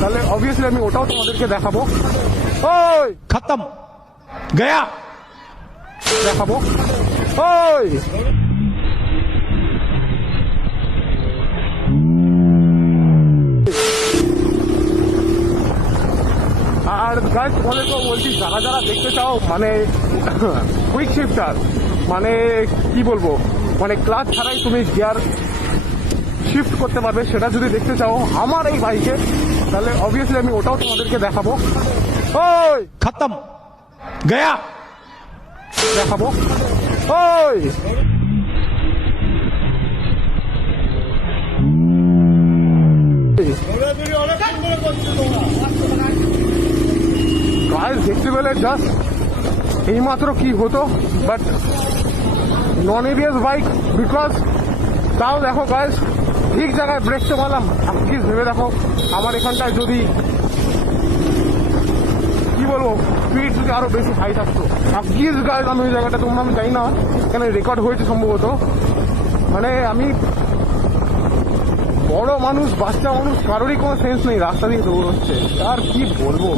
তাহলে অবভিয়াসলি আমি ওটাও তোমাদেরকে দেখাবো। ওই खत्म गया দেখাবো। ওই আর গাইস তোমাদেরকেও বলছি, যারা যারা দেখতে চাও মানে কুইক শিফটার, মানে কি বলবো, মানে ক্লাচ ছাড়াই তুমি গিয়ার শিফট করতে পারবে, সেটা যদি দেখতে চাও আমার এই বাইকে, তাহলে অবভিয়াসলি আমি ওটাও তোমাদেরকে দেখাবো। ওই खत्म गया দেখাবো। ওই গাইস দেখতে পেলে জাস্ট এইমাত্র কি হতো, but non ABS bike because, তাও দেখো গাইস ঠিক জায়গায় ব্রেকটা মারলাম। প্লিজ ভেবে দেখো আমার এখানটায় যদি কি বলবো স্পিড যদি আরো বেশি হাই থাকতো, প্লিজ গাইস আমি ওই জায়গাটা, তোমরা আমি জানি না এখানে রেকর্ড হয়েছে সম্ভবত, মানে আমি বড় মানুষ বাচ্চা মানুষ কারোরই কোনো সেন্স নেই, রাস্তা দিয়ে দৌড়চ্ছে, আর কি বলবো।